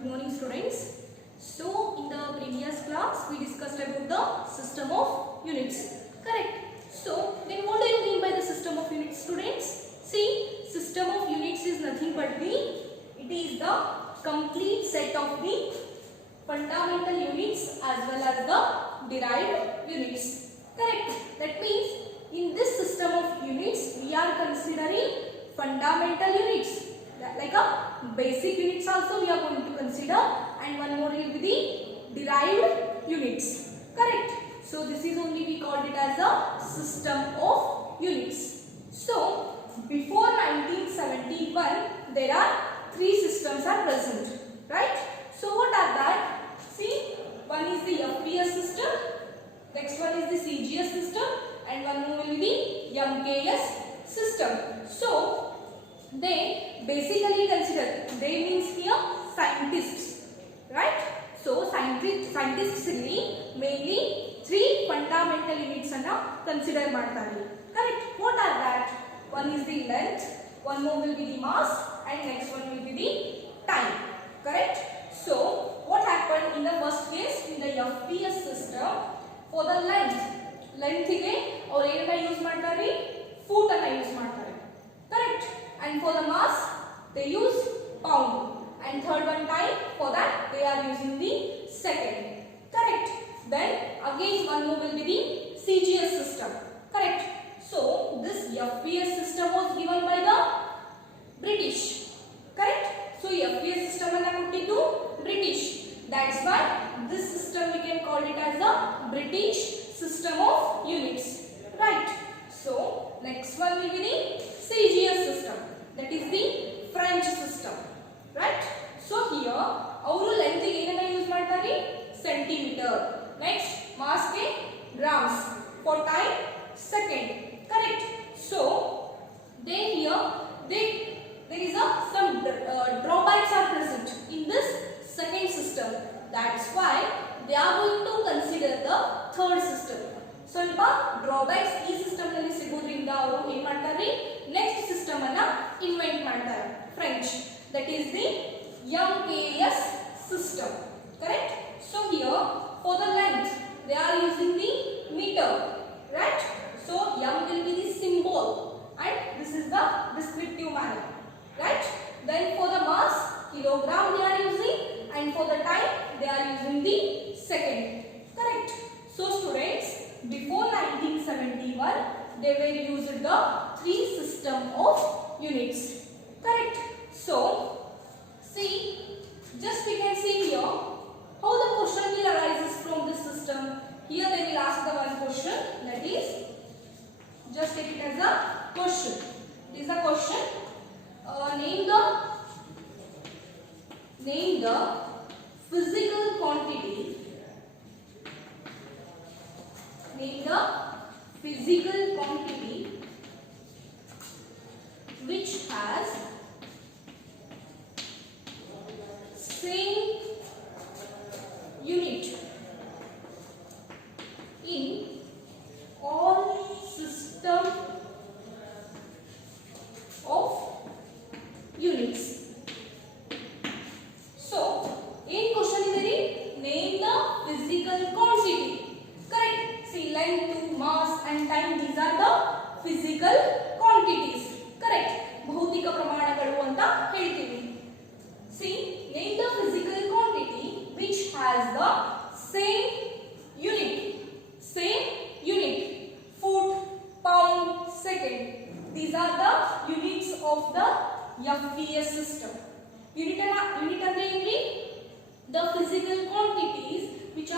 Good morning students. So in the previous class we discussed about the system of units. Correct. So then what do you mean by the system of units, students? See, system of units is nothing but it is the complete set of the fundamental units as well as the derived units. Correct. That means in this system of units we are considering fundamental units. Like a basic units also we are going to consider, and one more will be the derived units. Correct. So this is only we called it as a system of units. So before 1971 there are three systems are present, right? So what are that? See, one is the FPS system, next one is the CGS system, and one more will be the MKS system. So they basically consider, they means here scientists, right? So scientists mainly three fundamental units are consider ಮಾಡ್ತಾರೆ. Correct. What are that? One is the length, one more will be the mass, and next one will be the time. Correct. So what happened in the first case in the FPS system, for the length ಗೆ ಅವರು ಏನನ್ನ ಯೂಸ್ ಮಾಡ್ತಾರೆ, ಫೂಟ್ ಅನ್ನು ಯೂಸ್ ಮಾಡ್ತಾರೆ. Correct. And for the mass they use pound, and third one time, for that they are using the second. Correct. Then again one more will be the CGS system. Correct. So this FPS system was given by the British. Correct. So FPS system anna kottiddu British. That's why this system we can call it as the British system of units. Right. So next one will be the CGS system. That is the French system. Right. So here ಅವರು length ಗೆ ಏನನ್ನ ಯೂಸ್ ಮಾಡ್ತಾರೆ, centimeter. Next mass ಗೆ grams, for time second. Correct. So they here there is some drawbacks are present in this second system. That's why they are going to consider the third system. ಸ್ವಲ್ಪ ಡ್ರಾಬ್ಯಾಕ್ಸ್ ಈ ಸಿಸ್ಟಮ್ ನಲ್ಲಿ ಸಿಗೋದ್ರಿಂದ ಅವರು ಏನು ಮಾಡ್ತಾರೆ, next system ಅನ್ನ ಇನ್ವೆಂಟ್ ಮಾಡ್ತಾರೆ, French. That is the MKS system. Correct. So here for the length they are using the meter, right? So M will be the symbol and this is the descriptive manner, right? Then for the mass, kilogram they are using, and for the time they are using the second. Correct. So students, before 1971 they were used the three system of units. Correct. So see, just we can see here how the question will arises from this system. Here they will ask the one question, that is, just take it as a question. This is a question. Name the physical quantity. Name the physical quantity which has same unit in all system of units. So in question ideri, name the physical quantity. Correct. See, length, mass and time, these are the physical quantities. Correct. ಭೌತಿಕ ಪ್ರಮಾಣಗಳು ಅಂತ ಹೇಳ್ತೀವಿ. See, name the physical quantity which has the same unit. Same unit. Foot, pound, second. These are the units of the FPS system. Unit andre enri? The physical quantities which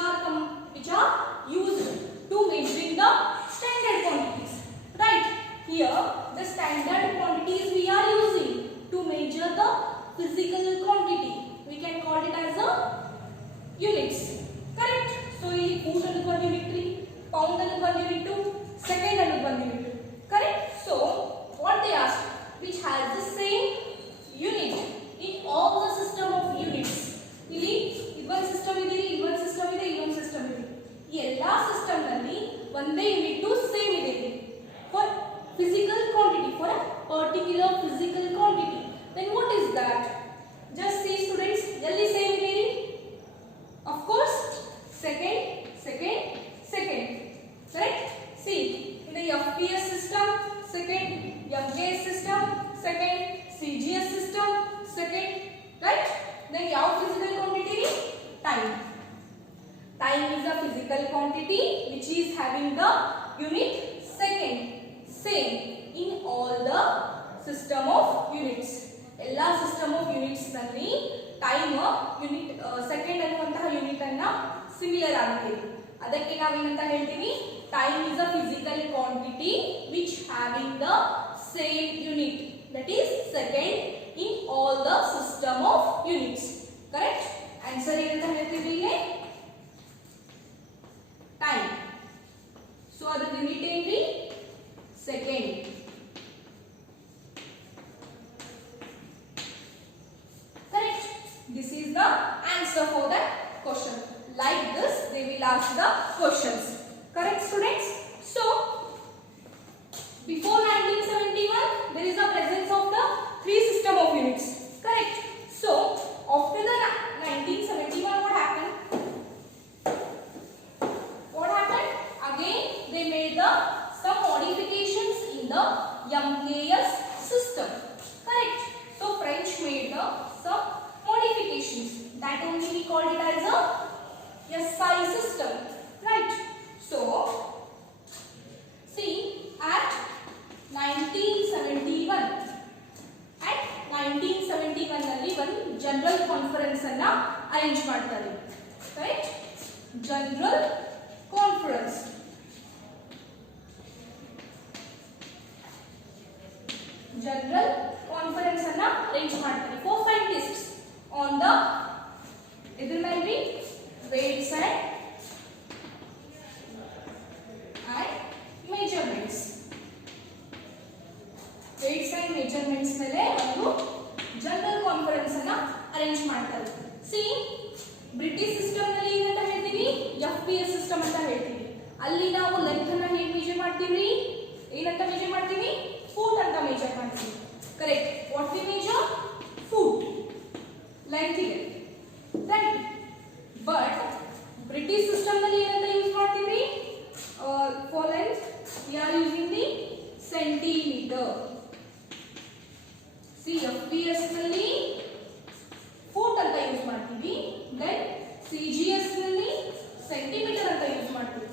are used to measuring the standard quantities. Right. Here the standard quantities we are using to measure the physical quantity, we can call it as a units. Correct. So ಇಲ್ಲಿ foot ಅನ್ನೋದು ಒಂದು unit, pound ಅನ್ನೋದು ಒಂದು unit, second ಅನ್ನೋದು ಒಂದು unit. Correct. So what they ask, which has the same unit in all the system of units. ಇಲ್ಲಿ ಇದೊಂದು ಸಿಸ್ಟಮ್ ಇದೆ, ಇದೊಂದು ಸಿಸ್ಟಮ್ ಇದೆ, ಇದೊಂದು ಸಿಸ್ಟಮ್ ಇದೆ. ಈ ಎಲ್ಲಾ ಸಿಸ್ಟಮ್ ನಲ್ಲಿ ಒಂದೇ ಯೂನಿಟ್ ಸೇಮ್ ಇದೆ for physical quantity, for a particular physical quantity. Then what is that? Just see students, ಎಲ್ಲಿ same FKS system second, CGS system second, right? Then ಯಾವ physical quantity ni time. Time is a physical quantity which is having the unit second. Same in all the system of units. ಎಲ್ಲ system of units ನಲ್ಲಿ time unit second ಅನ್ನುವಂತಹ ಯೂನಿಟ್ ಅನ್ನ ಸಿಮಿಲರ್ ಆಗಿದೆ. ಅದಕ್ಕೆ ನಾವು ಏನಂತ ಹೇಳ್ತೀವಿ? Time is a physical quantity which having the same unit, that is second in all the system of units. Correct? Answer ಏನಂತ ಹೇಳ್ತೀವಿ ಇಲ್ಲಿ? Time. So ಅದರ ಯೂನಿಟ್ ಏನ್ರಿ? Second. Correct? This is the answer for that question. Like this they will ask the questions. Correct, students? So before 1971 there is the presence of the three system of units. Correct? So after the 1971 what happened? Again they made some modifications in the MKS system. Correct? So French made some modifications, that only we called it as a SI system. Right? So see, at 1971 ನಲ್ಲಿ ಒಂದು general conference ಅನ್ನ ಅರೇಂಜ್ ಮಾಡ್ತಾರೆ. Right? General conference ಅನ್ನ ಅರೇಂಜ್ ಮಾಡ್ತಾರೆ for scientists on the ಇದ್ರ ಮೇಲೆ weights and measurements. weights and measurements ಮೇಲೆ ಒಂದು ಜನರಲ್ ಕಾನ್ಫರೆನ್ಸ್ ಅನ್ನ ಅರೇಂಜ್ ಮಾಡ್ತಾರೆ. ಸಿ ಬ್ರಿಟಿಷ್ ಸಿಸ್ಟಮ್ ನಲ್ಲಿ ಏನಂತ ಹೇಳ್ತೀವಿ? FPS ಸಿಸ್ಟಮ್ ಅಂತ ಹೇಳ್ತೀವಿ. ಅಲ್ಲಿ ನಾವು ಲೆಂತ್ ಅನ್ನ ಹೇಗೆ ಮೆಜರ್ ಮಾಡ್ತೀವಿ? ಏನಂತ ಮೆಜರ್ ಮಾಡ್ತೀವಿ? ಫೂಟ್ ಅಂತ ಮೆಜರ್ ಮಾಡ್ತೀವಿ. Correct? What we measure? Foot length ಇದೆ. ರೈಟ್? ಬಟ್ ಬ್ರಿಟಿಷ್ ಸಿಸ್ಟಮ್ ನಲ್ಲಿ ಏನಂತ ಯೂಸ್ ಮಾಡ್ತೀವಿ? For length we are using the centimetre. See FPS ನಲ್ಲಿ ಫೂಟ್ ಅಂತ ಯೂಸ್ ಮಾಡ್ತೀವಿ. ದೆನ್ CGS ನಲ್ಲಿ ಸೆಂಟಿಮೀಟರ್ ಅಂತ ಯೂಸ್ ಮಾಡ್ತೀವಿ.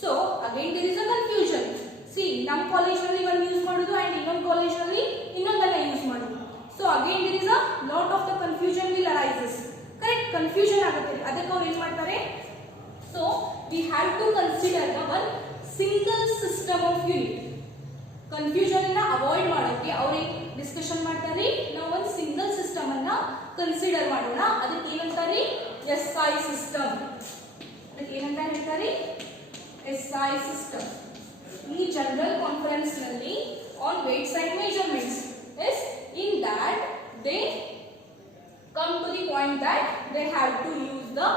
So again there is a confusion. See ನಮ್ಮ ಕಾಲೇಜ್ ನಲ್ಲಿ ಒಂದು ಯೂಸ್ ಮಾಡೋದು ಅಂಡ್ ಇನ್ನೊಂದು ಕಾಲೇಜ್ ನಲ್ಲಿ ಇನ್ನೊಂದನ್ನ ಯೂಸ್ ಮಾಡೋದು. So again there is a lot of the confusion will arises. Correct? Confusion ಆಗುತ್ತೆ. ಅದಕ್ಕೆ ಅವ್ರು ಏನು ಮಾಡ್ತಾರೆ? So we have to consider the one single system of unit. Confusion ಅನ್ನ ಅವಾಯ್ಡ್ ಮಾಡೋಕ್ಕೆ ಅವ್ರು ಡಿಸ್ಕಷನ್ ಮಾಡ್ತಾರೆ, ನಾವು ಒಂದು ಸಿಂಗಲ್ ಸಿಸ್ಟಮ್ ಅನ್ನ ಕನ್ಸಿಡರ್ ಮಾಡೋಣ. ಅದಕ್ಕೆ ಏನಂತಾರೆ? SI system. ಅದಕ್ಕೆ ಏನಂತ ಹೇಳ್ತಾರೆ? SI system. ಈ ಜನರಲ್ ಕಾನ್ಫರೆನ್ಸ್ ನಲ್ಲಿ on weights and measurements is in that they come to the point that they have to use the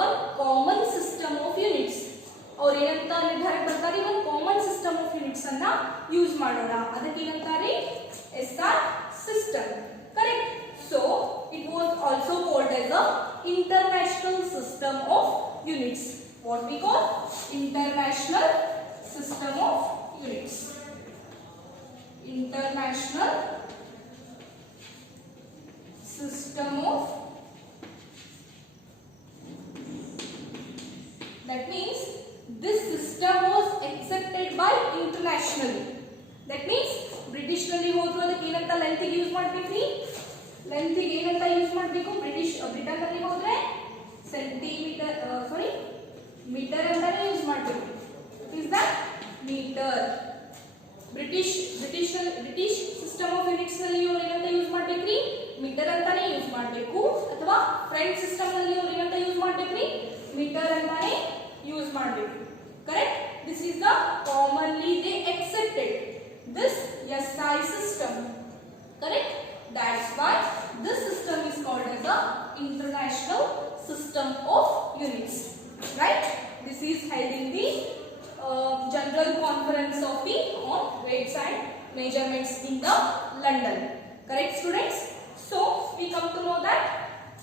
one common system of units. ಅವ್ರು ಏನಂತ ನಿರ್ಧಾರಕ್ಕೆ ಬರ್ತಾರೆ? ಒಂದು ಕಾಮನ್ ಸಿಸ್ಟಮ್ ಆಫ್ ಯೂನಿಟ್ಸ್ ಅನ್ನ ಯೂಸ್ ಮಾಡೋಣ. ಅದಕ್ಕೆ ಏನಂತಾರೆ? SI system. Correct? So it was also called as a international system of units. What we call? International system of units. International system of, that means this system was accepted by internationally. That means British ನಲ್ಲಿ ಹೋದ್ರು ಅದಕ್ಕೆ ಏನಂತ length use ಮಾಡ್ಬೇಕ್ರಿ? Length ಏನಂತ use ಮಾಡಬೇಕು? Britain ನಲ್ಲಿ ಹೋದ್ರೆ centimetre metre ಅಂತಾನೆ ಯೂಸ್ ಮಾಡಬೇಕು. It is the metre. British system of units ನಲ್ಲಿ ಅವರು ಏನಂತ ಯೂಸ್ ಮಾಡ್ಬೇಕ್ರಿ? ಮೀಟರ್ ಅಂತಾನೆ ಯೂಸ್ ಮಾಡಬೇಕು. ಅಥವಾ ಫ್ರೆಂಚ್ ಸಿಸ್ಟಮ್ ನಲ್ಲಿ ಅವರು ಏನಂತ ಯೂಸ್ ಮಾಡ್ಬೇಕ್ರಿ? ಮೀಟರ್ ಅಂತಾನೆ ಯೂಸ್ ಮಾಡಬೇಕು. Correct? This is the commonly they accepted this SI system. Correct? That's why this system is called as the international system of units. Right? This is held in the general conference of the on weights and measurements in the London. Correct, students? So we come to know that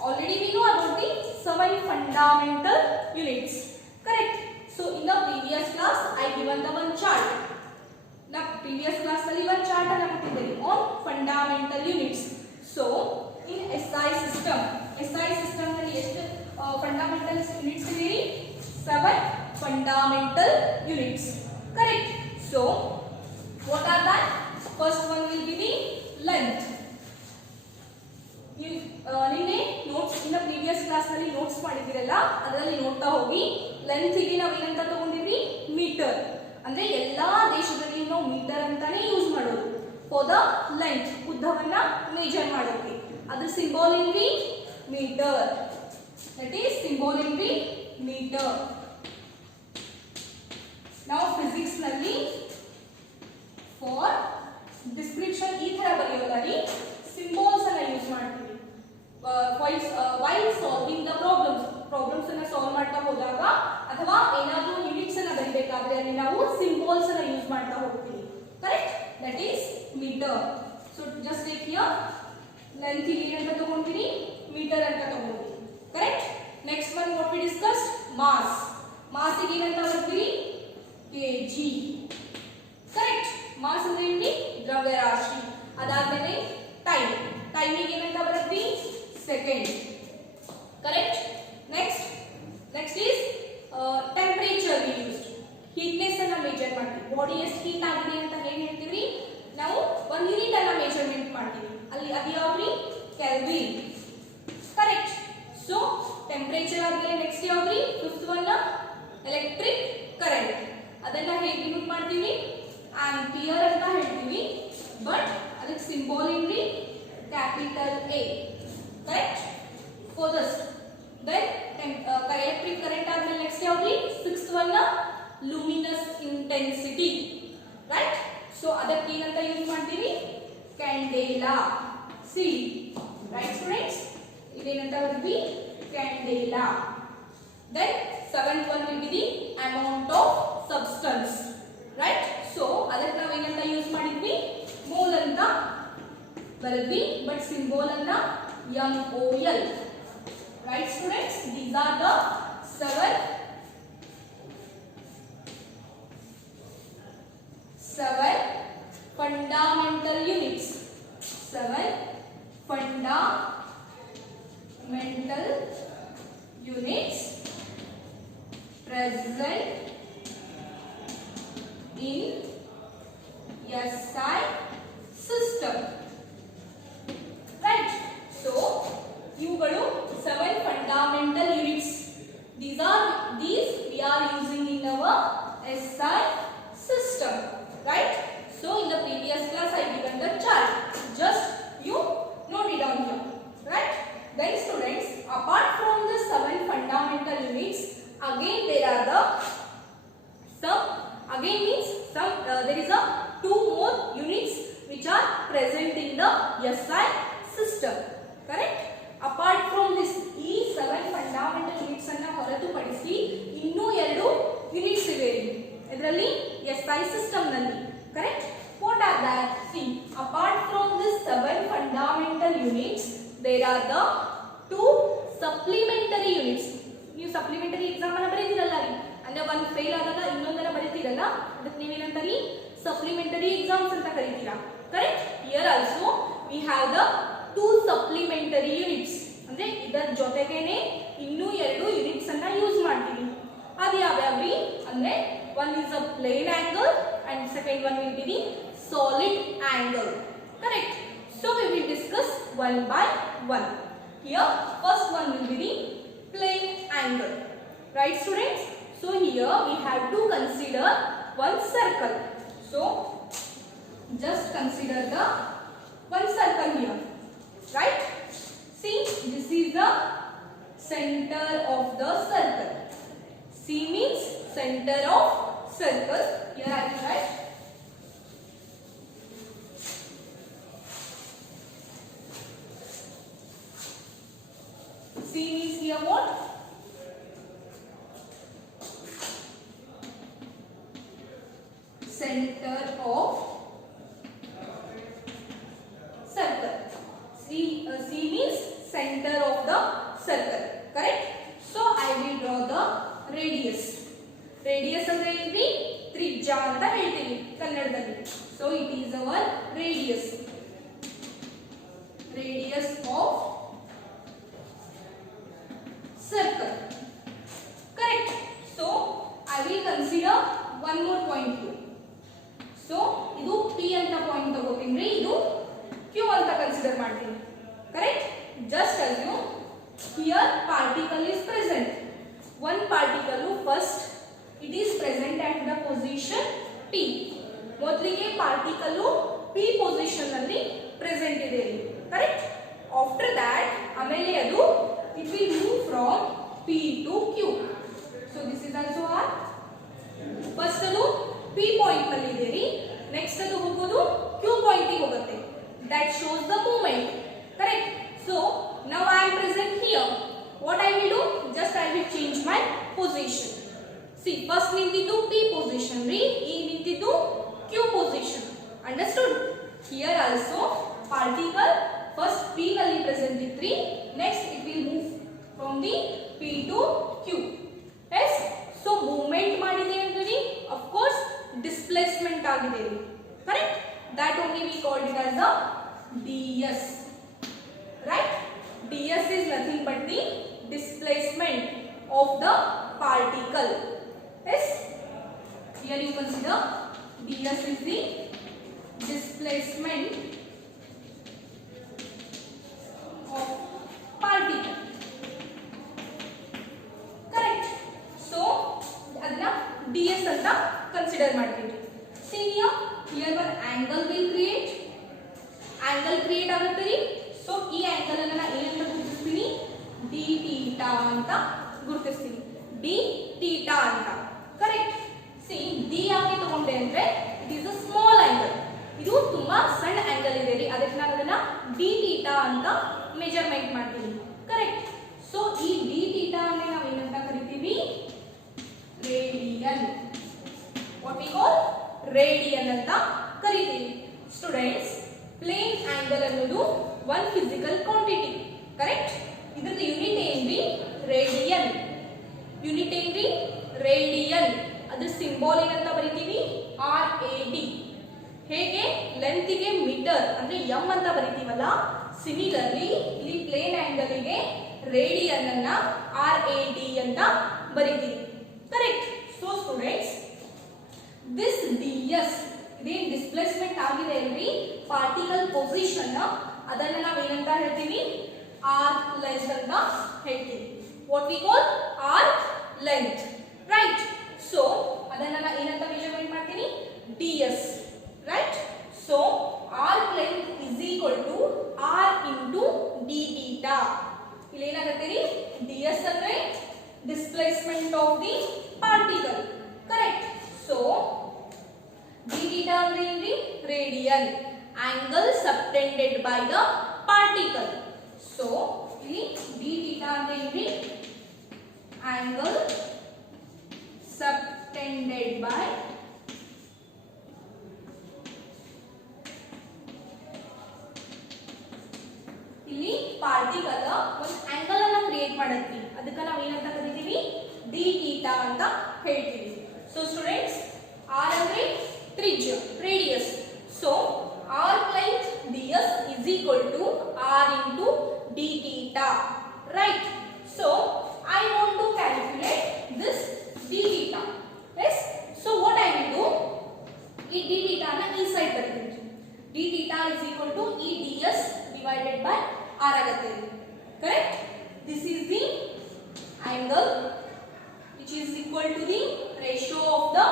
already we know about the 7 fundamental units. Correct? So in the previous class I given the one chart. ನಾ previous class ನಲ್ಲಿ ಒಂದು ಚಾರ್ಟ್ ಅನ್ನು ಕೊಟ್ಟಿದ್ದೇನೆ on fundamental units. So in SI system ನಲ್ಲಿ ಎಷ್ಟು fundamental units ಇದೆ? 7 fundamental units. Correct. So what are that? First one will be the length. ನೀವು ನಿನ್ನೆ ನೋಟ್ಸ್ ಇನ್ನ ಪ್ರೀವಿಯಸ್ ಕ್ಲಾಸ್ ನಲ್ಲಿ ನೋಟ್ಸ್ ಮಾಡಿದಿರಲ್ಲ, ಅದರಲ್ಲಿ ನೋಡ್ತಾ ಹೋಗಿ. ಲೆಂತ್ ಗೆ ನಾವು ಏನಂತ ತಗೊಂಡಿದ್ವಿ? ಮೀಟರ್. ಅಂದ್ರೆ ಎಲ್ಲಾ ದೇಶದಲ್ಲಿ ನಾವು ಮೀಟರ್ ಅಂತಾನೆ ಯೂಸ್ ಮಾಡೋದು ಫಾರ್ ದ ಲೆಂತ್, ಉದ್ದವನ್ನ ಮೇಜರ್ ಮಾಡೋಕೆ. ಅದ್ರ ಸಿಂಬಲ್ ಏನ್ರಿ? ಮೀಟರ್. ದಟ್ ಈಸ್ ಸಿಂಬಲ್ ಏನ್ರಿ? ಮೀಟರ್. ನಾವು ಫಿಸಿಕ್ಸ್ ನಲ್ಲಿ ಫಾರ್ ಡಿಸ್ಕ್ರಿಪ್ಷನ್ ಈ ತರ ಬರೆಯೋದಾಗಿ ಸಿಂಬಲ್ಸ್ ಅನ್ನ ಯೂಸ್ ಮಾಡ್ತೀವಿ. ವೈಲ್ ಸಾಲ್ವಿಂಗ್ ದ ಪ್ರಾಬ್ಲಮ್ಸ್ ಅನ್ನ ಸಾಲ್ವ್ ಮಾಡ್ತಾ ಹೋದಾಗ ಅಥವಾ ಏನಾದರೂ ಯೂನಿಟ್ಸ್ ಅನ್ನ ಬರೀಬೇಕಾದ್ರೆ ಅಲ್ಲಿ ನಾವು ಸಿಂಬಲ್ಸ್ ಅನ್ನ ಯೂಸ್ ಮಾಡ್ತಾ ಹೋಗ್ತೀವಿ. Correct. That is metre. So just take here length ಗೆ ಏನಂತ ತಗೊಂಡ್ವಿ? ಮೀಟರ್ ಅಂತ ತಗೊಂಡ್ವಿ. Correct. Next one what we discussed? Mass ಗೆ ಏನಂತ ಬರ್ತೀವಿ? ಕೆಜಿ. ಕರೆಕ್ಟ್. ಮಾಸ್ ಅಂದ್ರೆ ಏನು? ದ್ರವ್ಯರಾಶಿ. ಅದಾದ್ಮೇಲೆ ಟೈಮಿಗೆ ಏನಂತ ಬರುತ್ತೆ? Second. Correct. Next is temperature used. Heatness ಅನ್ನ ಮೇಜರ್ ಮಾಡ್ತೀವಿ. ಬಾಡಿ ಎಷ್ಟು ಹೀಟ್ ಆಗಿದೆ ಅಂತ ಹೇಗೆ ಹೇಳ್ತೀವಿ? ನಾವು ಒಂದು ಯೂನಿಟ್ ಅನ್ನ ಮೆಜರ್ಮೆಂಟ್ ಮಾಡ್ತೀವಿ. ಅಲ್ಲಿ ಅದು ಯಾವ್ದ್ರಿ? ಕೆಲ್ವಿನ್. ಕರೆಕ್ಟ್. ಸೊ ಟೆಂಪರೇಚರ್ ಆದ್ಮೇಲೆ ನೆಕ್ಸ್ಟ್ ಯಾವ್ದ್ರಿ? Fifth one electric current. ಅದನ್ನ ಹೇಗೆ ಯೂಸ್ ಮಾಡ್ತೀವಿ? ಆಂಪಿಯರ್ ಅಂತ ಹೇಳ್ತೀವಿ. ಬಟ್ ಅದಕ್ಕೆ ಸಿಂಬಲ್ ಏನ್ರಿ? Capital A. Correct. For this then electric current ಆದ್ಮೇಲೆ ನೆಕ್ಸ್ಟ್ ಯಾವ್ದ್ರಿ? Sixth one luminous intensity. Right. So ಅದಕ್ಕೆ ಏನಂತ ಯೂಸ್ ಮಾಡ್ತೀವಿ? ಕ್ಯಾಂಡೆಲಾ. ಸಿ. Right students? ಇದೇನಂತ ಬರ್ತೀವಿ? Candela. Then seventh one will be the amount of substance. Right. So ಅದಕ್ಕೆ ನಾವು ಏನಂತ ಯೂಸ್ ಮಾಡಿದ್ವಿ? ಮೋಲ್ ಅಂತ ಬರೆದ್ವಿ. ಬಟ್ ಸಿಂಬಲ್ ಅನ್ನ MOL. Right students? These are the 7 fundamental units. 7 fundamental units present in SI system. Right. So ಇವುಗಳು 7 fundamental units. These we are using in our SI system. Right. So in the previous class I given the chart. Just you note it down here. Right. Then students, apart from the 7 fundamental units, again there are the there is a 2 more units which are present in the SI system. Correct. Apart from this, ಈ 7 fundamental units ಅನ್ನು ಹೊರತುಪಡಿಸಿ ಇನ್ನೂ 2 ಯೂನಿಟ್ಸ್ ಇವೆ ಇದರಲ್ಲಿ SI system ನಲ್ಲಿ. Correct. What are that? See, apart from this 7 fundamental units there are the 2 supplementary units. ನೀವು supplementary exam ಅನ್ನ ಬರೀತಿರಲ್ಲ ರೀ, ಅಂದ್ರೆ ಒಂದು ಫೇಲ್ ಆದಾಗ ಇನ್ನೊಂದನ್ನ ಬರೀತಿರಲ್ಲ, ಅದಕ್ಕೆ ನೀವೇನಂತೀರಿ? ಸಪ್ಲಿಮೆಂಟರಿ ಎಕ್ಸಾಮ್ಸ್ ಅಂತ ಕರೀತೀರಾ. Correct. Here also we have the 2 supplementary units. ಅಂದ್ರೆ ಇದರ ಜೊತೆಗೇನೆ ಇನ್ನೂ 2 ಯೂನಿಟ್ಸ್ ಅನ್ನ ಯೂಸ್ ಮಾಡ್ತೀವಿ. ಅದು ಯಾವ್ಯಾವ್ರಿ ಅಂದ್ರೆ one is a plane angle and second one will be the solid angle. Correct. So we will discuss one by one. Here first one will be the plane angle. Right students? So here we have to consider one circle. So just consider the one circle here. Right? See, this is the center of the circle. C means center of circle. Here I will write C means here what? Center of circle. C means center of the circle. Correct? So I will draw the radius. Radius ಅಂದ್ರೆ ಏನ್ರಿ? ತ್ರಿಜ್ಯ ಅಂತ ಹೇಳ್ತೀವಿ. ಕನ್ನಡದಲ್ಲಿ. So it is our radius of circle. Correct. So I will consider one more point here. So ಇದು P ಅಂತ ಪಾಯಿಂಟ್ ತಗೋತೀನಿ, ಇದು Q ಅಂತ ಕನ್ಸಿಡರ್ ಮಾಡ್ತೀನಿ. Correct. Just assume here particle is present. One particle first it is present at the position P. ಮೊದಲಿಗೆ particle P position ಅಲ್ಲಿ ಪ್ರೆಸೆಂಟ್ ಇದೆ. Correct. After that ಆಮೇಲೆ ಅದು it will move from P to Q. So this is also R. First ಅದು P point ನಲ್ಲಿ ಇದೆ ರೀ, ನೆಕ್ಸ್ಟ್ ಅದು ಹೋಗೋದು Q ಪಾಯಿಂಟ್ ಗೆ ಹೋಗುತ್ತೆ. That shows the movement. Correct. So now I am present here. What I will do? Just I will change my position. See, first ನಿಂತಿದ್ದು P position ರೀ, ಈಗ ನಿಂತಿದ್ದು Q position. Understood? Here also particle first P ನಲ್ಲಿ ಪ್ರೆಸೆಂಟ್ ಇತ್ರಿ, next it will move from the P to Q. Yes. So movement ಮಾಡಿದೆ ಅಂದ್ರೆ of course displacement ಆಗಿದೆ. Correct. That only we called it as the ds. Right. ds is nothing but the displacement of the particle. Yes. Here you consider ds is the displacement of particle. Correct. So adna ds anta consider ಮಾಡ್ತೀವಿ. See here one angle will create ಆಗುತ್ತೆ ರೀ. ಸೊ ಈ ಆಂಗಲ್ ಅನ್ನು ನಾನು ಏನಂತ ಗುರುತಿಸ್ತೀನಿ, d theta ಅಂತ ಗುರುತಿಸ್ತೀನಿ, d theta ಅಂತ. ಕರೆಕ್ಟ್. See d ಯಾಕೆ ತಗೊಂಡೆ ಅಂದ್ರೆ it is a small angle, ಇದು ತುಂಬಾ ಸಣ್ಣ ಆಂಗಲ್ ಇದೆ ರೀ, ಅದಕ್ಕೆ ನಾನು ಅದನ್ನ d theta ಅಂತ ಮೆಜರ್ಮೆಂಟ್ ಮಾಡ್ತೀನಿ. ಕರೆಕ್ಟ್. ಸೊ ಈ d theta ಅನ್ನು ನಾವು ಏನಂತ ಕರಿತೀವಿ, ರೇಡಿಯನ್. ವಾಟ್ ವಿ ಕಾಲ್ ರೇಡಿಯನ್ ಅಂತ ಕರಿತೀವಿ. ಸ್ಟೂಡೆಂಟ್ಸ್, ಪ್ಲೇನ್ ಆಂಗಲ್ ಅನ್ನೋದು ಒನ್ ಫಿಸಿಕಲ್ ಕ್ವಾಂಟಿಟಿ. ಕರೆಕ್ಟ್. ಇದರ ಯೂನಿಟ್ ಏನ್ರಿ, ರೇಡಿಯನ್. ಯೂನಿಟ್ ಏನ್ರಿ, ರೇಡಿಯನ್. ಅದ್ರ ಸಿಂಬಲ್ ಏನಂತ ಬರಿತೀವಿ, RAD. ಹೇಗೆ ಲೆಂತ್ ಗೆ ಮೀಟರ್ ಅಂದ್ರೆ m ಅಂತ ಬರಿತೀವಲ್ಲ, ಸಿಮಿಲರ್ಲಿ ಇಲ್ಲಿ ಪ್ಲೇನ್ ಆಂಗಲ್ ಗೆ ರೇಡಿಯನ್ ಅನ್ನ RAD ಅಂತ ಬರಿತೀವಿ. Correct. So students, this ds ಇದೇನ್ ಡಿಸ್ಪ್ಲೇಸ್ಮೆಂಟ್ ಆಗಿದೆ ಅಲ್ರಿ ಪಾರ್ಟಿಕಲ್ ಪೊಸಿಷನ್, ಅದನ್ನ ನಾವು ಏನಂತ ಹೇಳ್ತೀವಿ, ಆರ್ಕ್ ಲೆಂತ್ ಅಂತ ಹೇಳ್ತೀವಿ. What we call arc length. Right. So ಅದನ್ನ ನಾನು ಏನಂತ ಮೆಜರ್ಮೆಂಟ್ ಮಾಡ್ತೀನಿ, ds. Right. So arc length is equal to r into d theta. ಇಲ್ಲಿ ಏನಾಗುತ್ತೆ ರೀ, ds ಅಂದ್ರೆ displacement of the particle. Correct. So d theta ಅಂದ್ರೆ ಏನ್ರಿ, radian, angle subtended by the particle. So ಇಲ್ಲಿ d theta ಅಂದ್ರೆ ಏನ್ರಿ, angle subtended by ಇಲ್ಲಿ ಪಾರ್ಟಿಕಲ್ ಒಂದು ಆಂಗಲ್ ಅನ್ನ ಕ್ರಿಯೇಟ್ ಮಾಡುತ್ತೆ, ಅದಕ್ಕೆ ನಾವು ಏನಂತ ಕರಿತೀವಿ, d theta ಅಂತ ಹೇಳ್ತೀವಿ. ಸೊ ಸ್ಟೂಡೆಂಟ್ಸ್, r ಅಂದ್ರೆ ತ್ರಿಜ್ಯ, radius. So arc length ds is equal to r into d theta. Right. So I want to calculate this d theta. Yes. So what I will do, ಈ d theta na ಈ ಸೈಡ್ ಬರ್ತೀನಿ. d theta is equal to e ds divided by r ಆಗುತ್ತೆ. Correct. This is the angle which is equal to the ratio of the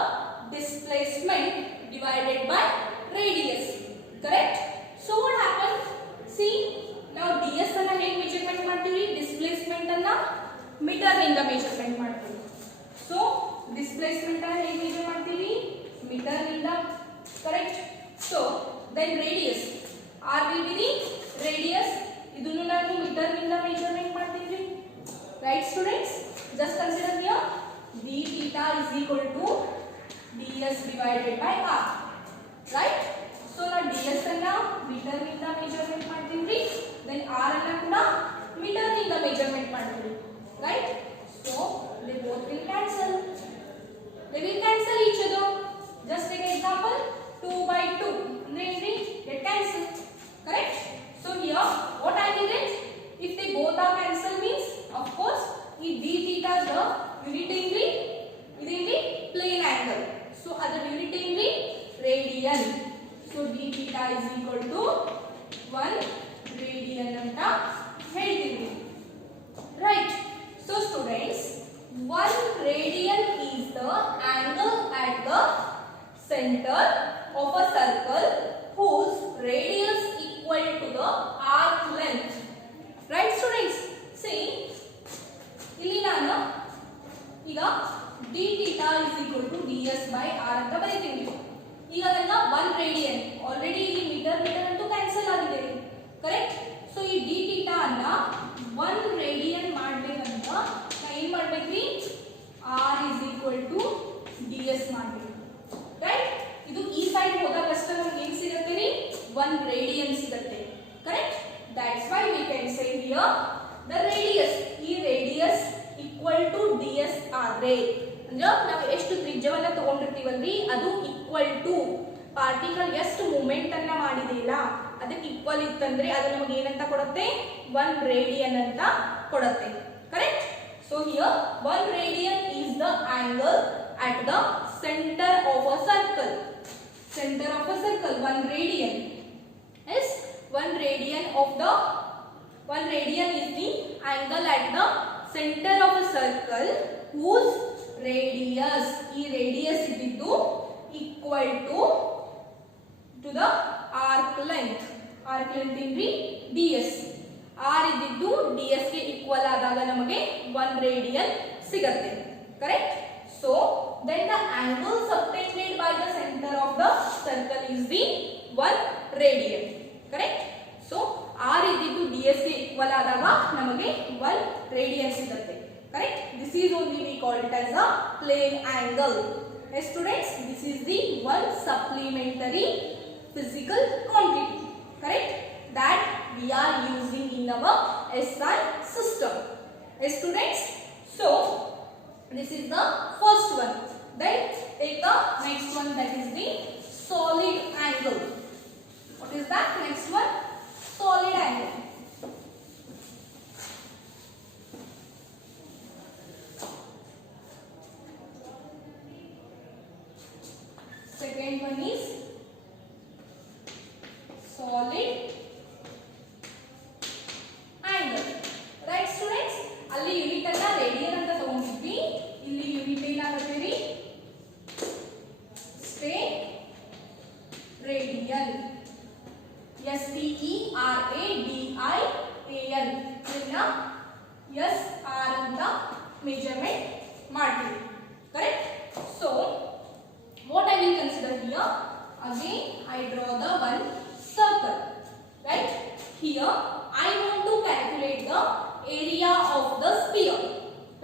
displacement divided by radius. Correct. So what happened, see now ds ಅನ್ನ ಹೇಗೆ ಮೆಜರ್ಮೆಂಟ್ ಮಾಡ್ತೀವಿ, ಡಿಸ್ಪ್ಲೇಸ್ಮೆಂಟ್ ಅನ್ನ ಮೀಟರ್ ನಿಂದ ಮೆಜರ್ಮೆಂಟ್ ಮಾಡ್ತೀವಿ. So displacement ಅನ್ನ ಹೇಗೆ ಮೆಜರ್ ಮಾಡ್ತೀವಿ, ಮೀಟರ್ ನಿಂದ. Correct. So then radius, r will be the radius, ಇದನ್ನು ನಾನು ಮೀಟರ್ ನಿಂದ ಮೆಜರ್ಮೆಂಟ್ ಮಾಡ್ತೀವಿ. Right students, just consider here d theta is equal to ds divided by r. Right. So now ds ಅನ್ನ ಮೀಟರ್ ನಿಂದ ಮೆಜರ್ಮೆಂಟ್ ಮಾಡ್ತೀವಿ, then r ಅನ್ನ ಕೂಡ ಮೀಟರ್ ನಿಂದ ಮೆಜರ್ಮೆಂಟ್ ಮಾಡ್ತೀವಿ. Right. So they both will cancel. They will cancel each other. Just take an example. 2 by 2 ಅಂದ್ರೆ get cancel. Correct? So here what I will get? If they both are cancel means of course if d theta is the unit in the plane angle. So other unit in the radian. So d theta is equal to 1 radian ಅಂತ ಹೇಳ್ತೀವಿ. Right? So students, 1 radian is the angle at the center of a circle whose radius equal to the arc length. Right students? See, ಇಲ್ಲಿ ನಾನು ಈಗ d theta is equal to ds by r ಅಂತ ಬರೀತೀನಿ. ಈಗ ಅದನ್ನ 1 radian already ಇಲ್ಲಿ ಮೀಟರ್ ಅಂತೂ ಕ್ಯಾನ್ಸಲ್ ಆಗಿದೆ. ಕರೆಕ್ಟ್? ಸೊ ಈ d theta ಅನ್ನ 1 ರೇಡಿಯನ್ ಮಾಡಬೇಕಂತ ನಾ ಏನು ಮಾಡಬೇಕ್ರಿ? r is equal to ds ಮಾಡಬೇಕು. ರೈಟ್? ಇದು ಈ ಸೈಡ್ ಹೋದಾಗ ಅಷ್ಟೇ ನಮಗೆ ಏನು ಸಿಗುತ್ತೆ ರೀ? 1 ರೇಡಿಯನ್ ಸಿಗುತ್ತೆ. Correct? That's why we can say here the radius, ಈ radius equal to ds ಆದರೆ ಅಂದ್ರೆ ನಾವು ಎಷ್ಟು ತ್ರಿಜ್ಯವನ್ನ ತಗೊಂಡಿರ್ತೀವಲ್ರಿ ಅದು equal to ಪಾರ್ಟಿಕಲ್ ಎಷ್ಟು ಮೂವ್ಮೆಂಟ್ ಅನ್ನ ಮಾಡಿದೆಯಲ್ಲ ಅದಕ್ಕೆ ಈಕ್ವಲ್ ಇತ್ತಂದ್ರೆ ಅದು ನಮಗೆ ಏನಂತ ಕೊಡುತ್ತೆ? 1 ರೇಡಿಯನ್ ಅಂತ ಕೊಡುತ್ತೆ. Correct? So here 1 radian is the angle at the center of a circle. Center of a circle, 1 radian is 1 radian is the angle at the center of a circle whose radius, ಈ radius ಇದ್ದು equal to the arc length in the ds. r ಇದ್ದು ds ಗೆ ಈಕ್ವಲ್ ಆದಾಗ ನಮಗೆ 1 ರೇಡಿಯನ್ ಸಿಗುತ್ತೆ. Correct? So then the angle subtended by the center of the circle is the 1 radian. Correct? So r ಇದ್ದು ds ಗೆ ಈಕ್ವಲ್ ಆದಾಗ ನಮಗೆ 1 ರೇಡಿಯನ್ ಸಿಗುತ್ತೆ. Correct? This is only we call it as a plane angle. Yes students, this is the one supplementary physical quantity. Correct? That we are using in our SI system. Yes students, so this is the first one. Then take the next one, that is the solid angle. What is that next one? Solid angle. Second one is solid angle. Right students? ಅಲ್ಲಿ ಯೂನಿಟ್ ಅನ್ನ ರೇಡಿಯನ್ ಅಂತ ತಗೊಂಡಿದ್ವಿ. ಇಲ್ಲಿ ಯೂನಿಟ್ ಏನಾಗುತ್ತೆ ರೀ? Stay radian. STERADIAN ಇದನ್ನ SR ಅಂತ ಮೆಜರ್ಮೆಂಟ್ ಮಾಡ್ತೀವಿ. Correct? So what I will consider here, again I draw the one circle. Right? Here I want to calculate the area of the sphere.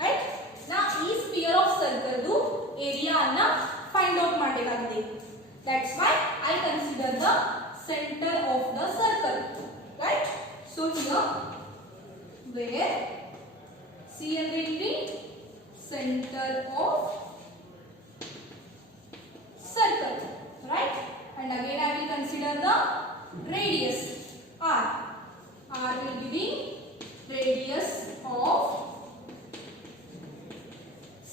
Right? Now ಈ sphere of circle du area ಅನ್ನ find out ಮಾಡಬೇಕಾಗಿದೆ. That's why I consider the center of the circle. Right? So here where C ಅಂದ್ರೆ ಇಲ್ಲಿ center of circle. Right? And again I will consider the radius r. R will be the radius of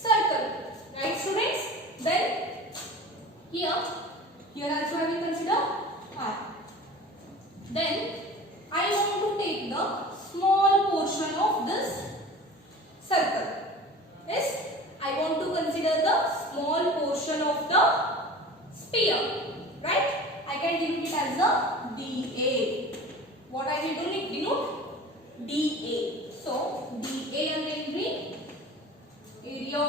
circle. Right students? Then here also I will consider r. Then I want to take the small portion of this circle. Yes, I want to consider the small portion of the sphere. Right? I can denote it as a dA. What I will denote? dA. So dA ಅಂದ್ರೆ area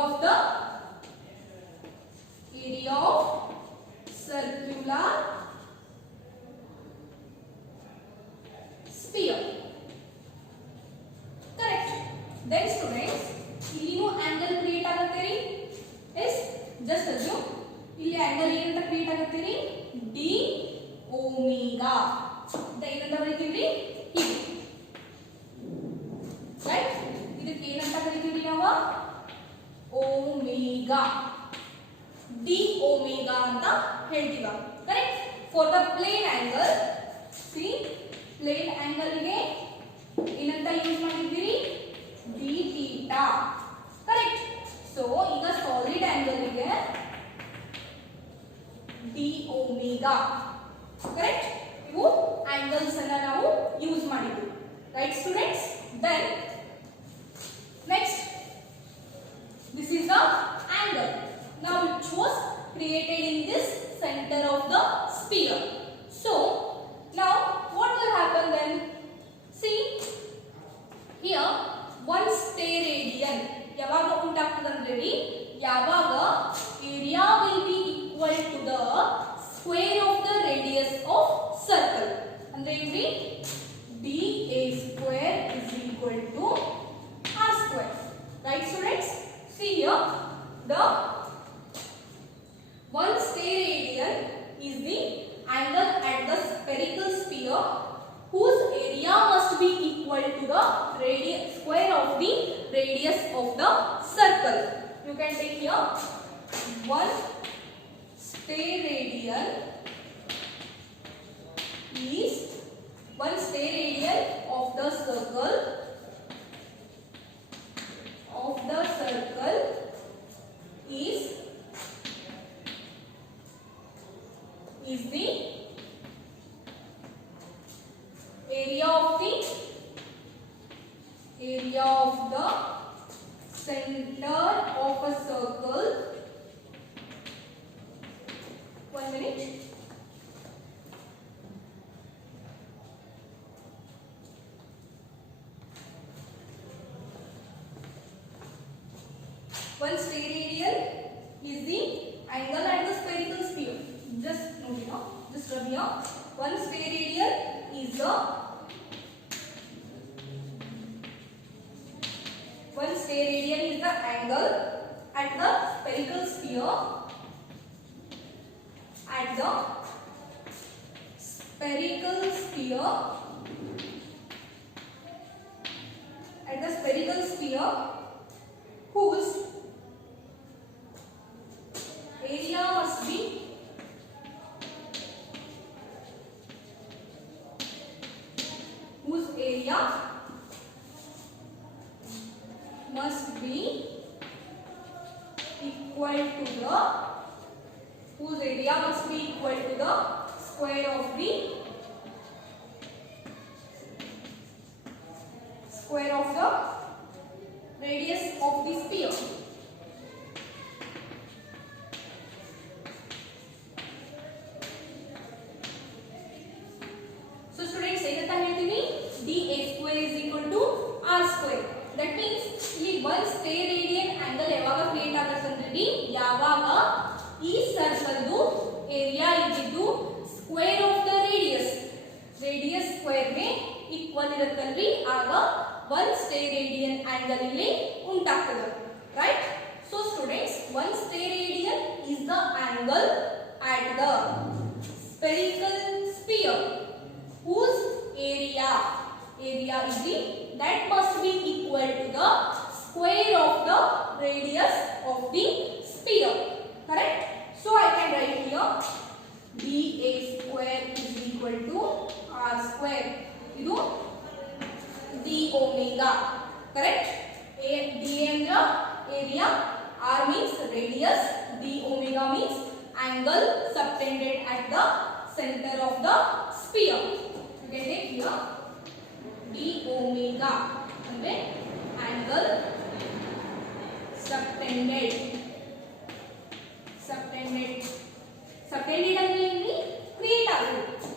of circular sphere. Correct? Then students, ಇಲ್ಲಿನೂ angle create ಆಗುತ್ತೆ ರೀ. Yes, just assume ಇಲ್ಲಿ angle ಏನಂತ create ಆಗುತ್ತೆ ರೀ? d omega. ಏನಂತ ಬರೀತೀವಿ? ಹೀಗೆ. Right? ಇದಕ್ಕೆ ಏನಂತ ಕರೀತೀವಿ ನಾವು? Omega. ಡಿ ಒಮೆಗಾ ಅಂತ ಹೇಳ್ತೀವ. Correct. For the plane angle, see plane angle ಗೆ ಏನಂತ ಯೂಸ್ ಮಾಡಿದ್ದೀರಿ, ಡಿ ಥೀಟಾ. ಕರೆಕ್ಟ್. ಸೊ ಈಗ ಸಾಲಿಡ್ ಆಂಗಲ್ ಗೆ ಡಿ ಒಮೆಗಾ. ಕರೆಕ್ಟ್. ಇವು ಆಂಗಲ್ಸ್ ಅನ್ನ ನಾವು ಯೂಸ್ ಮಾಡಿದ್ವಿ. Right students. Then next, this is the angle. Now it was created in this center of the sphere. So now what will happen then? See here, one steradian ಯಾವಾಗ ಉಂಟಾಗ್ತದಂದ್ರೆ ಯಾವಾಗ area will be equal to the square of the radius of circle. ಅಂದ್ರೆ ಇಲ್ಲಿ dA square is equal to r square. Right students? See here, the one steradian is the angle at the spherical sphere whose area must be equal to the square of the radius of the circle. You can take here one steradian is one steradian of the circle is the area of the center of a circle. 1 minute. One steradian is the angle at the spherical sphere. Just note here, just rub here. One steradian is the angle at the spherical sphere whose area must be equal to the square of the radius of the sphere. So students, ಏನಂತ ಹೇಳ್ತೀವಿ, dA square is equal to r square. That means ಇಲ್ಲಿ one steradian angle ಯಾವಾಗ ಕ್ರಿಯೇಟ್ ಆಗುತ್ತಂದ್ರೆ ಯಾವಾಗ ಈ ಸರ್ಕಲ್ದು ಏರಿಯಾ ಇದ್ದಿದ್ದು square of the radius square ಗೆ ಈಕ್ವಲ್ ಇರುತ್ತಲ್ರಿ, ಆಗ one steradian angle ಇಲ್ಲಿ ಉಂಟಾಗ್ತದೆ. Right. So students, one steradian is the angle at the spherical sphere whose area is the that must be equal to the square of the radius of the sphere. Correct. So I can write here dA square is equal to r square. ಇದು d omega. Correct. dA ಅಂದ್ರೆ area, r means radius, d omega means angle subtended at the center of the sphere. You can take here d omega ಅಂದ್ರೆ angle subtended ಅಂದ್ರೆ ಇಲ್ಲಿ ಕ್ರಿಯೇಟ್ ಆಗುತ್ತೆ.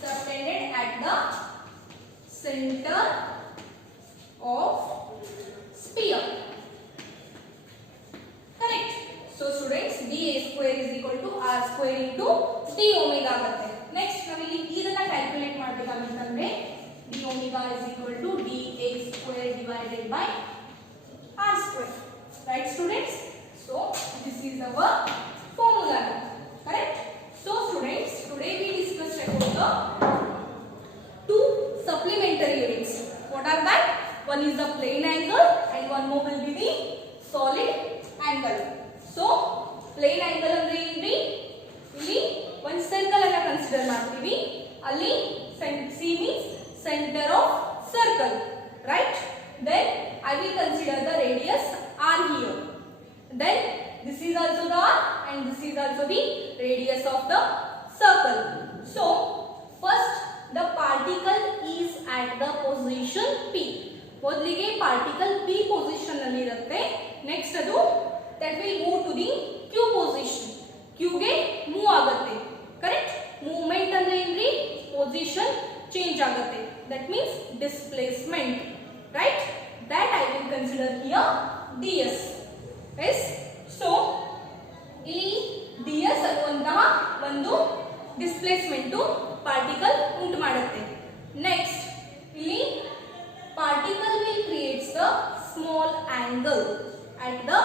subtended at the center of sphere. Correct. So students, dA square is equal to r square into d omega ಆಗುತ್ತೆ. ನೆಕ್ಸ್ಟ್ ನಾವಿಲ್ಲಿ ಇದನ್ನ calculate ಮಾಡಬೇಕಾಗಿತ್ತಂದ್ರೆ d omega is equal to dA square divided by r square. Right students? So this is our formula. Correct? So students, today we discussed about the two supplementary units. What are that? One is the plane angle and one more will be the solid angle. So plane angle ಅಂದ್ರೆ ಅಲ್ಲಿ C means center of circle, right? Then I will consider the radius r here. Then this is also the r and this is also the radius of the circle. So first the particle is at the position P. ಮೊದಲಿಗೆ particle P position ಅಲ್ಲಿ ಇರುತ್ತೆ. ನೆಕ್ಸ್ಟ್ ಅದು that will move to the Q position. Q ಗೆ ಮೂವ್ ಆಗುತ್ತೆ. Correct? Movement ಅಂದ್ರೆ ಏನ್ರಿ? Position change ಆಗುತ್ತೆ. That means displacement, right? That I will consider here ds. Yes. So ಇಲ್ಲಿ ds ಅನ್ನುವಂತಹ ಒಂದು ಡಿಸ್ಪ್ಲೇಸ್ಮೆಂಟ್ ಪಾರ್ಟಿಕಲ್ ಉಂಟು ಮಾಡುತ್ತೆ. ನೆಕ್ಸ್ಟ್ ಇಲ್ಲಿ particle will creates the small angle at the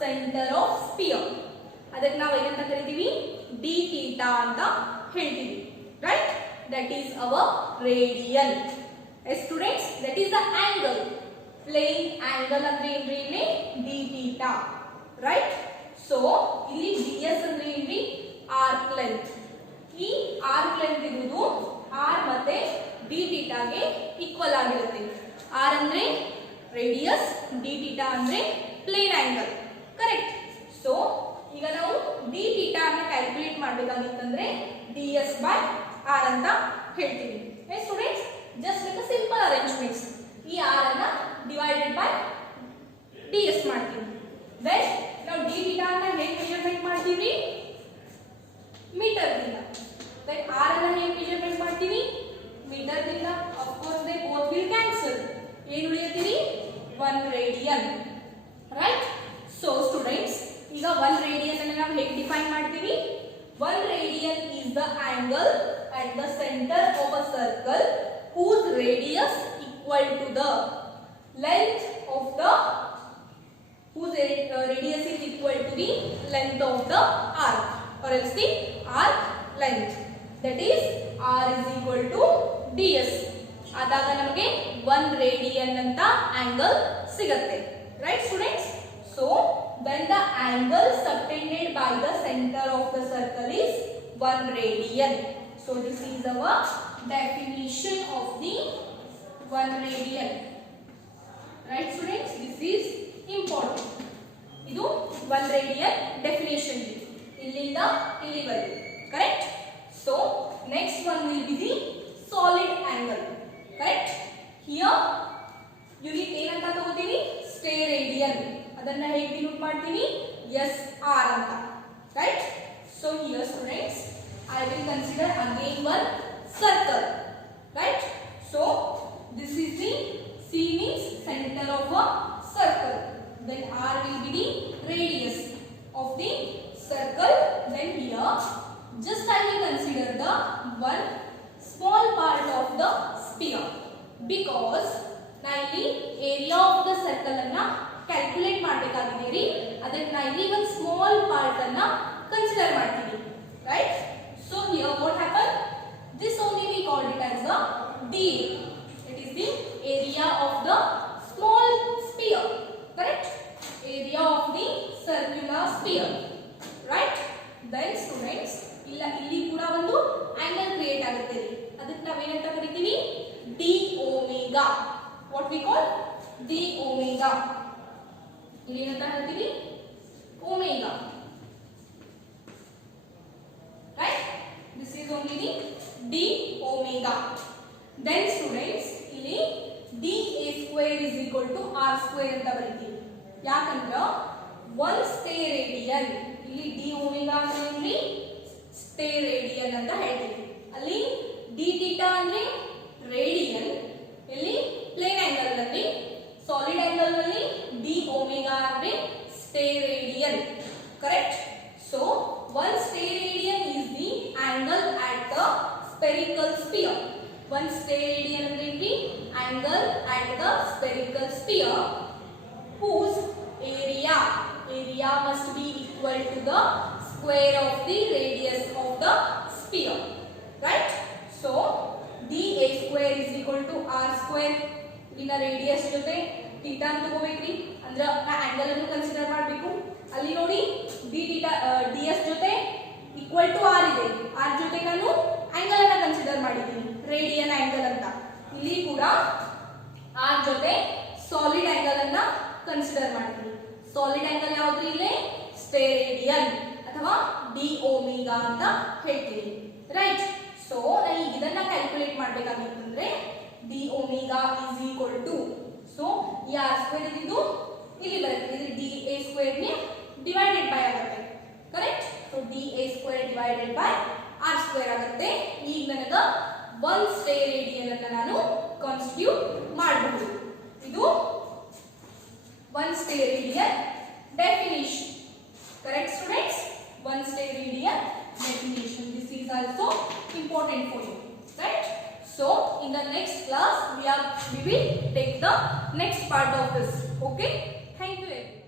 center of sphere. ಅದಕ್ಕೆ ನಾವು ಏನಂತ ಕರಿತೀವಿ? d theta ಅಂತ ಹೇಳ್ತೀವಿ, right? That is our radian. Yes students, that is the angle. Plane angle ಅಂದ್ರೆ ಏನ್ರಿ? ಇಲ್ಲಿ d theta, right? So ಇಲ್ಲಿ ds ಅಂದ್ರೆ ಏನ್ರಿ? arc length. ಈ arc length ಇರುವುದು r ಮತ್ತೆ d theta ಗೆ ಈಕ್ವಲ್ ಆಗಿರುತ್ತೆ. r ಅಂದ್ರೆ ರೇಡಿಯಸ್, d theta ಅಂದ್ರೆ ಪ್ಲೇನ್ ಆಂಗಲ್, ಕರೆಕ್ಟ್? ಸೊ ಈಗ ನಾವು d theta ಅನ್ನು ಕ್ಯಾಲ್ಕುಲೇಟ್ ಮಾಡಬೇಕಾಗಿತ್ತಂದ್ರೆ ds by r ಅಂತ ಹೇಳ್ತೀವಿ. Hey students, just make a simple arrangements. ಈ r ಅನ್ನು ಡಿವೈಡೆಡ್ ಬೈ ds ಮಾಡ್ತೀವಿ. ದೆನ್ ನಾವು d theta ಅನ್ನು ಹೇಗೆ ಮೆಜರ್ಮೆಂಟ್ ಮಾಡ್ತೀವಿ? ಮೀಟರ್ ದಿಂದ. ದೆನ್ r ಅನ್ನು ಹೇಗೆ ಮೆಜರ್ಮೆಂಟ್ ಮಾಡ್ತೀವಿ? ಮೀಟರ್ ದಿಂದ. Of course they both will cancel. ಏನು ಉಳಿಯುತ್ತೀರಿ? 1 ರೇಡಿಯನ್, ರೈಟ್? ಸೊ ಸ್ಟೂಡೆಂಟ್ಸ್, ಈಗ 1 ರೇಡಿಯನ್ ಅನ್ನು ನಾವು ಹೇಗೆ ಡಿಫೈನ್ ಮಾಡ್ತೀವಿ? 1 radian is the angle at the center of a circle whose radius equal to the length of the radius is equal to the length of the arc, or else the arc length. That is r is equal to ds. ಆದಾಗ ನಮಗೆ 1 ರೇಡಿಯನ್ ಅಂತ ಆಂಗಲ್ ಸಿಗುತ್ತೆ, right students? So when the angle subtended by the center of the circle is 1 radian. So this is our definition of the 1 radian, right students? This is important. ಇದು 1 radian definition ಇಲ್ಲಿಂದ ಇಲ್ಲಿವರೆಗೆ, correct? So next one will be the solid angle, correct? Here unit ಏನಂತ ತಗೋತೀವಿ? stay radian. ಅದನ್ನ ಹೇಗೆ ಡಿನೋಟ್ ಮಾಡ್ತೀವಿ? SR ಅಂತ, right? So here students, I will consider again one circle, right? So this is the C means center of a circle. Then R will be the radius of the circle. Then here just I will consider the one small part of the sphere, because ನಾ ಇಲ್ಲಿ area of the circle ಅನ್ನ calculate ಮಾಡಬೇಕಾಗಿದೆ ರೀ. ಅದಕ್ಕೆ ನಾ ಇಲ್ಲಿ ಒಂದು small part ಅನ್ನ ಕನ್ಸಿಡರ್ ಮಾಡ್ತೀವಿ, right? So here what happen? This only we called it as the d. It is the area of the small sphere, correct? Area of the circular sphere, right? Then students, ಇಲ್ಲಿ ಕೂಡ ಒಂದು angle create ಆಗುತ್ತೆ ರೀ. ಅದಕ್ಕೆ ನಾವೇನಂತ ಕರಿತೀವಿ? d omega. What we call d omega. ಇಲ್ಲಿ ಏನಂತ ಹೇಳ್ತೀವಿ? omega, right? This is only the d omega. Then students, ಇಲ್ಲಿ d a square is equal to r square ಅಂತ ಬರೀತೀವಿ. ಯಾಕಂದ್ರೆ 1 stay radian, ಇಲ್ಲಿ d omega ಅಂದ್ರೆ stay radian ಅಂತ ಹೇಳ್ತೀವಿ. ಅಲ್ಲಿ d theta ಅಂದ್ರೆ ರೇಡಿಯನ್, ಇಲ್ಲಿ ಪ್ಲೇನ್ ಆಂಗಲ್ ನಲ್ಲಿ, ಸಾಲಿಡ್ ಆಂಗಲ್ ನಲ್ಲಿ d omega ಅಂದ್ರೆ stay radian, correct? So 1 stay radian is the angle at the spherical sphere. 1 stay radian ಅಂದ್ರೆ ಏನ್ರಿ? angle at the spherical sphere whose area must be equal to the square of the radius of the sphere, right? So d a square is equal to r square. ಇಲ್ಲಿನ ರೇಡಿಯಸ್ ಜೊತೆ ಥೀಟಾ ಅಂತ ತಗೋಬೇಕ್ರಿ, ಅಂದ್ರೆ ನಾ ಆಂಗಲ್ ಅನ್ನು ಕನ್ಸಿಡರ್ ಮಾಡಬೇಕು. ಅಲ್ಲಿ ನೋಡಿ d ಥೀಟಾ ds ಜೊತೆ ಈಕ್ವಲ್ ಟು r ಇದೆ, r ಜೊತೆ ನಾನು ಆಂಗಲ್ ಅನ್ನ ಕನ್ಸಿಡರ್ ಮಾಡಿದ್ದೀನಿ, ರೇಡಿಯನ್ ಆಂಗಲ್ ಅಂತ. ಇಲ್ಲಿ ಕೂಡ ಆರ್ ಜೊತೆ ಸಾಲಿಡ್ ಆಂಗಲ್ ಅನ್ನ ಕನ್ಸಿಡರ್ ಮಾಡ್ತೀನಿ. ಸಾಲಿಡ್ ಆಂಗಲ್ ಯಾವ್ದು ಇಲ್ಲಿ? ಸ್ಟೆರೇಡಿಯನ್ ಅಥವಾ ಡಿ ಒಮೆಗಾ ಅಂತ ಹೇಳ್ತೀನಿ, ರೈಟ್. ಸೊ ನಾನು ಈಗ ಇದನ್ನ ಕ್ಯಾಲ್ಕುಲೇಟ್ ಮಾಡಬೇಕಾಗಿತ್ತಂದ್ರೆ d omega is equal to, so ಈ ಆರ್ ಸ್ಕ್ವೇರ್ ಇದ್ದು ಇಲ್ಲಿ ಬರುತ್ತೆ, ಇದು ಡಿ ಎ ಸ್ಕ್ವೇರ್ ನೇ ಡಿವೈಡೆಡ್ ಬೈ ಆಗುತ್ತೆ, correct. So d A square divided by r square ಆಗುತ್ತೆ. ಈಗ ನನಗೆ 1 ಸ್ಟೆರೇಡಿಯನ್ ಅನ್ನು ನಾನು ಕಾನ್ಸ್ಟಿಟ್ಯೂಟ್ ಮಾಡಬಹುದು. ಇದು 1 steradian definition, correct students? 1 steradian definition. This is also important for you, right? So in the next class we will take the next part of this. Okay, thank you everyone.